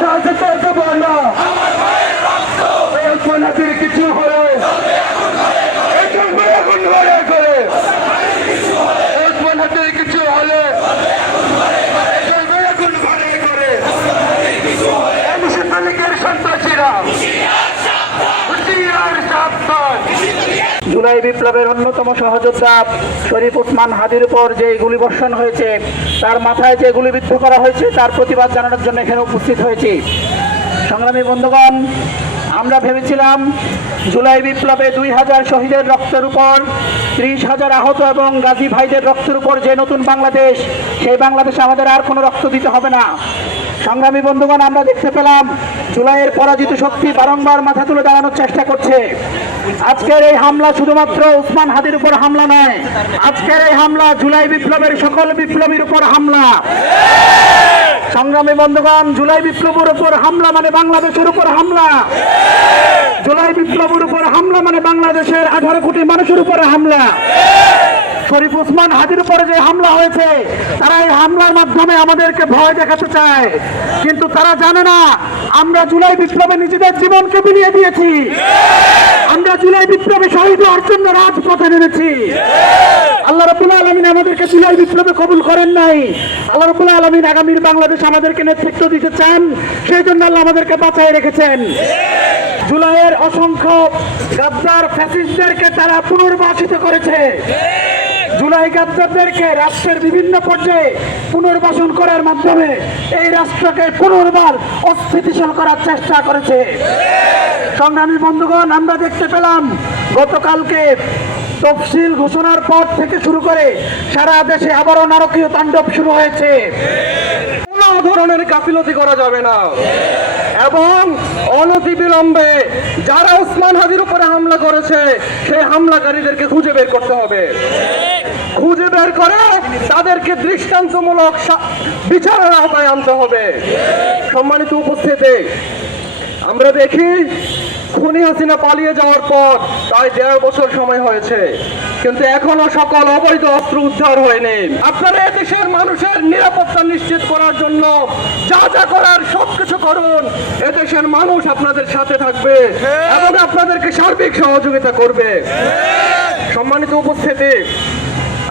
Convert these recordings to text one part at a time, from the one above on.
সাথে দেব না। ওসমান হাদির কিছু হলে চলবে এখন ঘরে ঘরে। ওসমান হাদির কিছু হলে চলবে এখন ঘরে ঘরে। মুসলিম লীগের সন্ত্রাসীরা জুলাই বিপ্লবের অন্যতম সহযোদ্ধা শরীফ ওসমান হাদির উপর যে গুলিবর্ষণ হয়েছে, তার মাথায় যে গুলিবিদ্ধ করা হয়েছে, তার প্রতিবাদ জানানোর জন্য এখানে উপস্থিত হয়েছি। সংগ্রামী বন্ধুগণ, আমরা ভেবেছিলাম জুলাই বিপ্লবে 2000 শহীদের রক্তের উপর, 30,000 আহত এবং গাজী ভাইদের রক্তের উপর যে নতুন বাংলাদেশ, সেই বাংলাদেশে আমাদের আর কোনো রক্ত দিতে হবে না। সংগ্রামী বন্ধুগণ, আমরা দেখতে পেলাম জুলাইয়ের পরাজিত শক্তি বারংবার মাথা তুলে দাঁড়ানোর চেষ্টা করছে। আজকের এই হামলা শুধুমাত্র ওসমান হাদির উপর হামলা নয়, আজকের এই হামলা জুলাই বিপ্লবের সকল বিপ্লবীর উপর হামলা। সংগ্রামী বন্ধুগণ, জুলাই বিপ্লবের উপর হামলা মানে বাংলাদেশের উপর হামলা। জুলাই বিপ্লবের উপর হামলা মানে বাংলাদেশের 18 কোটি মানুষের উপর হামলা। শরীফ ওসমান হাদির উপরে যে হামলা হয়েছে, তারা এই হামলার মাধ্যমে আমাদেরকে ভয় দেখাতে চায়, কিন্তু তারা জানে না আমরা জুলাই বিপ্লবে নিজেদের জীবনকে বিলিয়ে দিয়েছি। আমরা জুলাই বিপ্লবে শহীদ হওয়ার জন্য রাজপথে নেমেছি। আল্লাহ রাব্বুল আলামিন আমাদেরকে জুলাই বিপ্লবে কবুল করেন নাই। আল্লাহ রাব্বুল আলামিন আগামীর বাংলাদেশ আমাদেরকে নেতৃত্ব দিতে চান, সেই জন্য আল্লাহ আমাদেরকে বাঁচায় রেখেছেন। জুলাইয়ের অসংখ্য গাদ্দার ফ্যাসিস্টদেরকে তারা পুনর্বাসিত করেছে। জুলাই গাদ্দারদেরকে রাষ্ট্রের বিভিন্ন পর্যায়ে পুনর্বাসন করার মাধ্যমে এই রাষ্ট্রকে পুনর্বার অস্থিতিশীল করার চেষ্টা করেছে। সংগ্রামী বন্ধুগণ, আমরা দেখতে পেলাম গতকালকে তফসিল ঘোষণার পর থেকে শুরু করে সারা দেশে আবারও নারকীয় তাণ্ডব শুরু হয়েছে। কোনো ধরনের গাফিলতি করা যাবে না এবং অনতিবিলম্বে যারা ওসমান হাদির উপরে হামলা করেছে সেই হামলাকারীদেরকে খুঁজে বের করতে হবে। খুঁজে বের করে তাদেরকে দৃষ্টান্তমূলক বিচারের আওতায় আনতে হবে। সম্মানিত উপস্থিতি, আমরা দেখি খুনি হাসিনা পালিয়ে যাওয়ার পর প্রায় 1.5 বছর সময় হয়েছে, কিন্তু এখনো সকল অবৈধ অস্ত্র উদ্ধার হয়নি। আপনারা দেশের মানুষের নিরাপত্তা নিশ্চিত করার জন্য যা যা করার সবকিছু করুন। এদেশের মানুষ আপনাদের সাথে থাকবে এবং আপনাদেরকে সার্বিক সহযোগিতা করবে। সম্মানিত উপস্থিতি,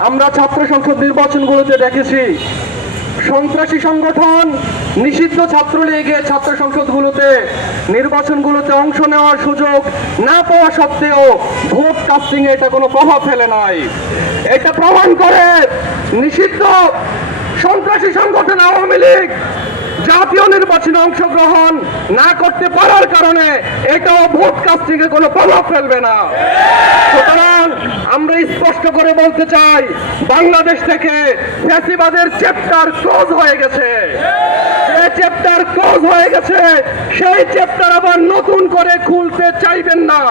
আমরা ছাত্র সংসদ নির্বাচনগুলোতে দেখেছি সন্ত্রাসী সংগঠন নিষিদ্ধ ছাত্রলীগের ছাত্র সংসদগুলোতে নির্বাচনগুলোতে অংশ নেওয়ার সুযোগ না পাওয়া সত্ত্বেও ভোট কাস্টিং এ এটা কোনো প্রভাব ফেলে নাই। এটা প্রমাণ করে নিষিদ্ধ সন্ত্রাসী সংগঠন আওয়ামী লীগ জাতীয় নির্বাচনে অংশগ্রহণ না করতে পারার কারণে এটাও ভোট কাস্টিং এ কোনো প্রভাব ফেলবে না। সুতরাং আমরা স্পষ্ট করে বলতে চাই, বাংলাদেশ থেকে ফ্যাসিবাদের চ্যাপ্টার ক্লোজ হয়ে গেছে। যে চ্যাপ্টার ক্লোজ হয়ে গেছে, সেই চ্যাপ্টার আবার নতুন করে খুলতে চাইবেন না।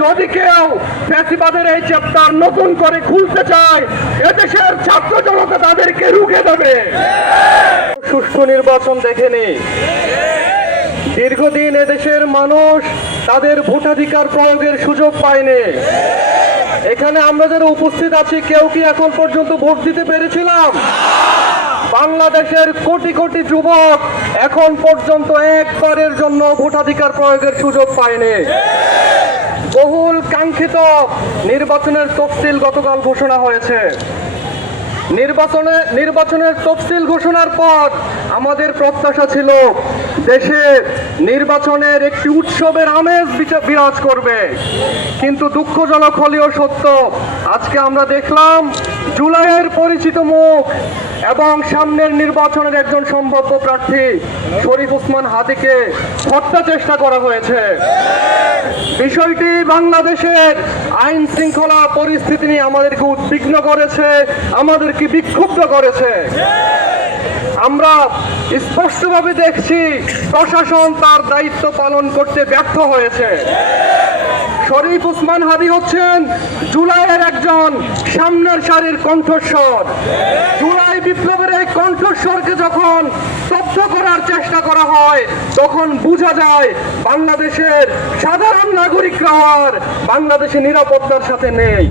যদি কেউ ফ্যাসিবাদের এই চ্যাপ্টার নতুন করে খুলতে চায়, এদেশের ছাত্র জনতা তাদেরকে রুখে দেবে। সুষ্ঠু নির্বাচন দেখেনি, দীর্ঘদিন এদেশের মানুষ তাদের ভোটাধিকার প্রয়োগের সুযোগ পায়নি। এখানে আমরা যারা উপস্থিত আছি, কেউ কি এখন পর্যন্ত ভোট দিতে পেরেছিলাম? বাংলাদেশের কোটি কোটি যুবক এখন পর্যন্ত একবারের জন্য ভোটাধিকার প্রয়োগের সুযোগ পায়নি। বহুল কাঙ্ক্ষিত নির্বাচনের তফসিল গতকাল ঘোষণা হয়েছে। নির্বাচনের তফসিল ঘোষণার পর আমাদের প্রত্যাশা ছিল দেশে নির্বাচনের একটি উৎসবের আমেজ বিরাজ করবে, কিন্তু দুঃখজনক হলেও সত্য, আজকে আমরা দেখলাম জুলাইয়ের পরিচিত মুখ এবং সামনের নির্বাচনের একজন সম্ভাব্য প্রার্থী শরীফ ওসমান হাদিকে হত্যা চেষ্টা করা হয়েছে। বিষয়টি বাংলাদেশের আইন শৃঙ্খলা পরিস্থিতি নিয়ে আমাদেরকে উদ্বিগ্ন করেছে, আমাদেরকে বিক্ষুব্ধ করেছে। আমরা স্পষ্টভাবে দেখছি প্রশাসন তার দায়িত্ব পালন করতে ব্যর্থ হয়েছে। শরীফ ওসমান হাদি হচ্ছেন জুলাইয়ের একজন সামনের সারির কণ্ঠস্বর। জুলাই বিপ্লবের এই কণ্ঠস্বরকে যখন স্তব্ধ করার চেষ্টা করা হয়, তখন বোঝা যায় বাংলাদেশের সাধারণ নাগরিকরা আর বাংলাদেশের নিরাপত্তার সাথে নেই।